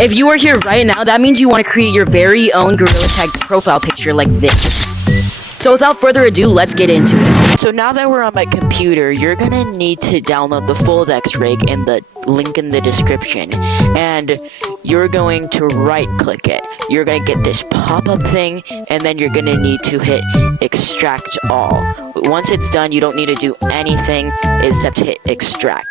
If you are here right now, that means you want to create your very own Gorilla Tag profile picture like this. So without further ado, let's get into it. So now that we're on my computer, you're gonna need to download the Foldex rig in the link in the description. And you're going to right click it. You're gonna get this pop-up thing, and then you're gonna need to hit extract all. Once it's done, you don't need to do anything except hit extract.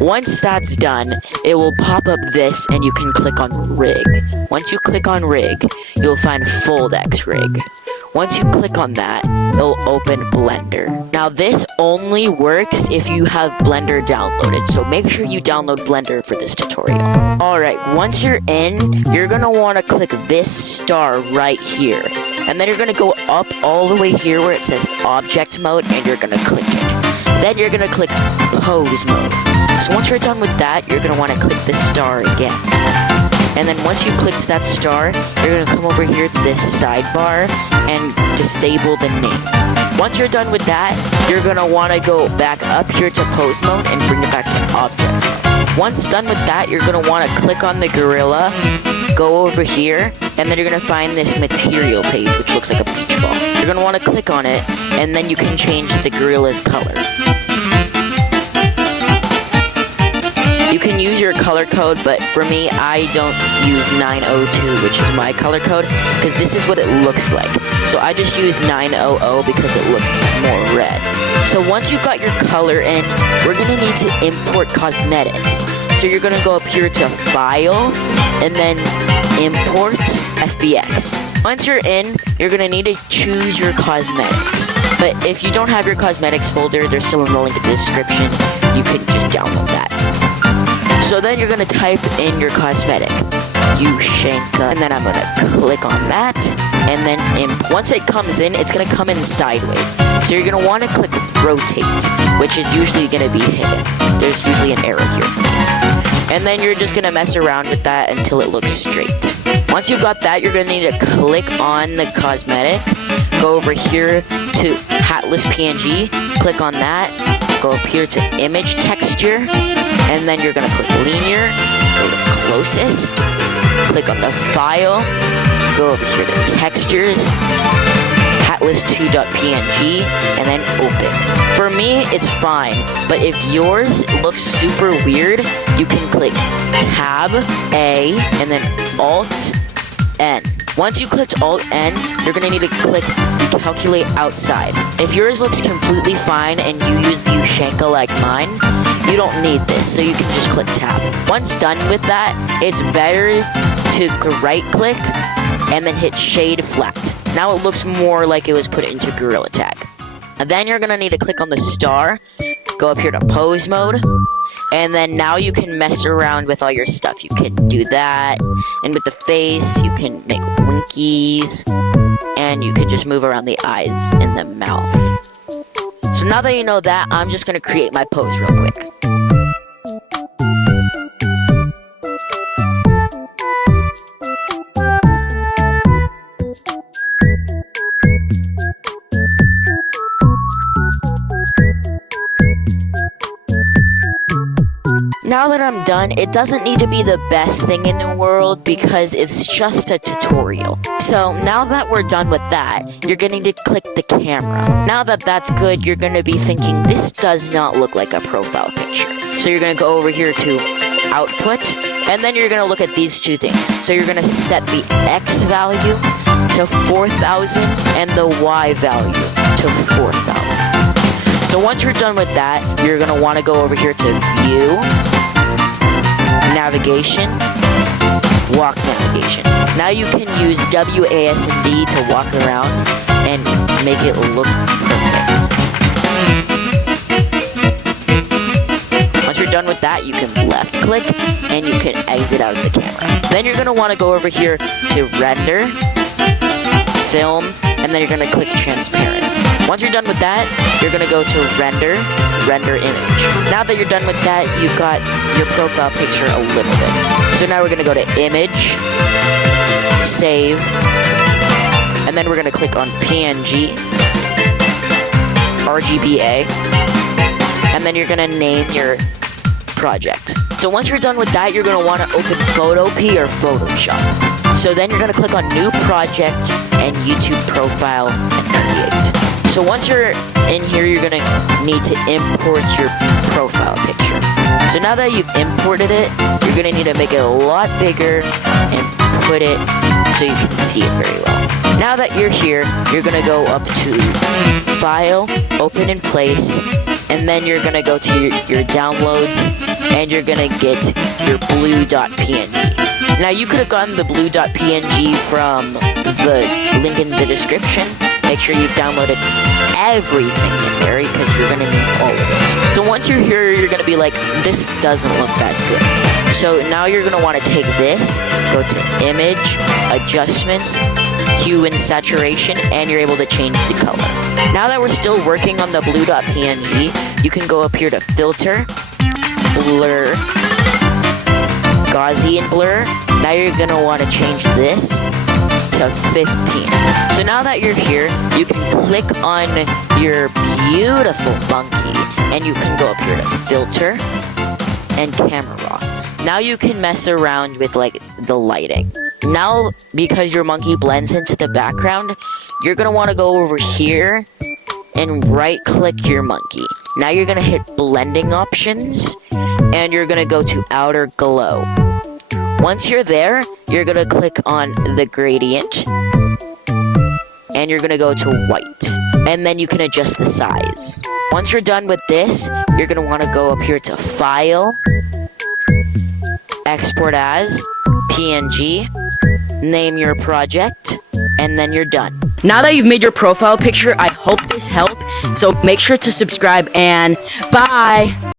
Once that's done, it will pop up this and you can click on rig. Once you click on rig, you'll find Foldex rig. Once you click on that, it'll open Blender. Now this only works if you have Blender downloaded, so make sure you download Blender for this tutorial. Alright, once you're in, you're gonna want to click this star right here. And then you're gonna go up all the way here where it says object mode, and you're gonna click it. Then you're gonna click pose mode. So once you're done with that, you're gonna want to click the star again. And then once you clicked that star, you're going to come over here to this sidebar and disable the name. Once you're done with that, you're going to want to go back up here to pose mode and bring it back to object mode. Once done with that, you're going to want to click on the gorilla, go over here, and then you're going to find this material page, which looks like a beach ball. You're going to want to click on it, and then you can change the gorilla's color. You can use your color code, but for me, I don't use 902, which is my color code, because this is what it looks like. So I just use 900 because it looks more red. So once you've got your color in, we're going to need to import cosmetics. So you're going to go up here to File, and then Import FBX. Once you're in, you're going to need to choose your cosmetics. But if you don't have your cosmetics folder, they're still in the link in the description. You can just download that. So then you're going to type in your cosmetic, Ushanka, and then I'm going to click on that, and then once it comes in, it's going to come in sideways. So you're going to want to click rotate, which is usually going to be hidden. There's usually an arrow here. And then you're just going to mess around with that until it looks straight. Once you've got that, you're going to need to click on the cosmetic, go over here to Hatless PNG, click on that, go up here to image texture, and then you're going to click linear, go to closest, click on the file, go over here to textures, Hatless2.png, and then open. For me, it's fine, but if yours looks super weird, you can click Tab A and then Alt N. Once you clicked Alt N, you're going to need to click Calculate Outside. If yours looks completely fine and you use the Ushanka like mine, you don't need this, so you can just click Tab. Once done with that, it's better to right click and then hit Shade Flat. Now it looks more like it was put into Gorilla Tag. And then you're going to need to click on the star, go up here to pose mode, and then now you can mess around with all your stuff. You can do that, and with the face, you can make winkies, and you can just move around the eyes and the mouth. So now that you know that, I'm just going to create my pose real quick. Now that I'm done, it doesn't need to be the best thing in the world because it's just a tutorial. So now that we're done with that, you're going to click the camera. Now that that's good, you're going to be thinking, this does not look like a profile picture. So you're going to go over here to output, and then you're going to look at these two things. So you're going to set the X value to 4,000 and the Y value to 4,000. So once you're done with that, you're going to want to go over here to View, Navigation, Walk Navigation. Now you can use WASD to walk around and make it look perfect. Once you're done with that, you can left click and you can exit out of the camera. Then you're going to want to go over here to Render, Film, and then you're going to click Transparent. Once you're done with that, you're going to go to Render, Render Image. Now that you're done with that, you've got your profile picture a little bit. So now we're going to go to Image, Save, and then we're going to click on PNG, RGBA, and then you're going to name your project. So once you're done with that, you're going to want to open Photopea or Photoshop. So then you're going to click on New Project and YouTube Profile and Create. So once you're in here, you're going to need to import your profile picture. So now that you've imported it, you're going to need to make it a lot bigger and put it so you can see it very well. Now that you're here, you're going to go up to File, Open in Place, and then you're going to go to your downloads, and you're going to get your blue.png. Now you could have gotten the blue.png from the link in the description. Make sure you've downloaded everything in there because you're going to need all of it. So once you're here, you're going to be like, this doesn't look that good. So now you're going to want to take this, go to Image, Adjustments, Hue and Saturation, and you're able to change the color. Now that we're still working on the blue.png, you can go up here to Filter, Blur, Gaussian Blur. Now you're going to want to change this to 15. So now that you're here, you can click on your beautiful monkey, and you can go up here to Filter and Camera Raw. Now you can mess around with like the lighting. Now, because your monkey blends into the background, you're going to want to go over here and right-click your monkey. Now you're going to hit Blending Options, and you're going to go to Outer Glow. Once you're there, you're going to click on the gradient, and you're going to go to white, and then you can adjust the size. Once you're done with this, you're going to want to go up here to File, Export As, PNG, name your project, and then you're done. Now that you've made your profile picture, I hope this helped, so make sure to subscribe, and bye!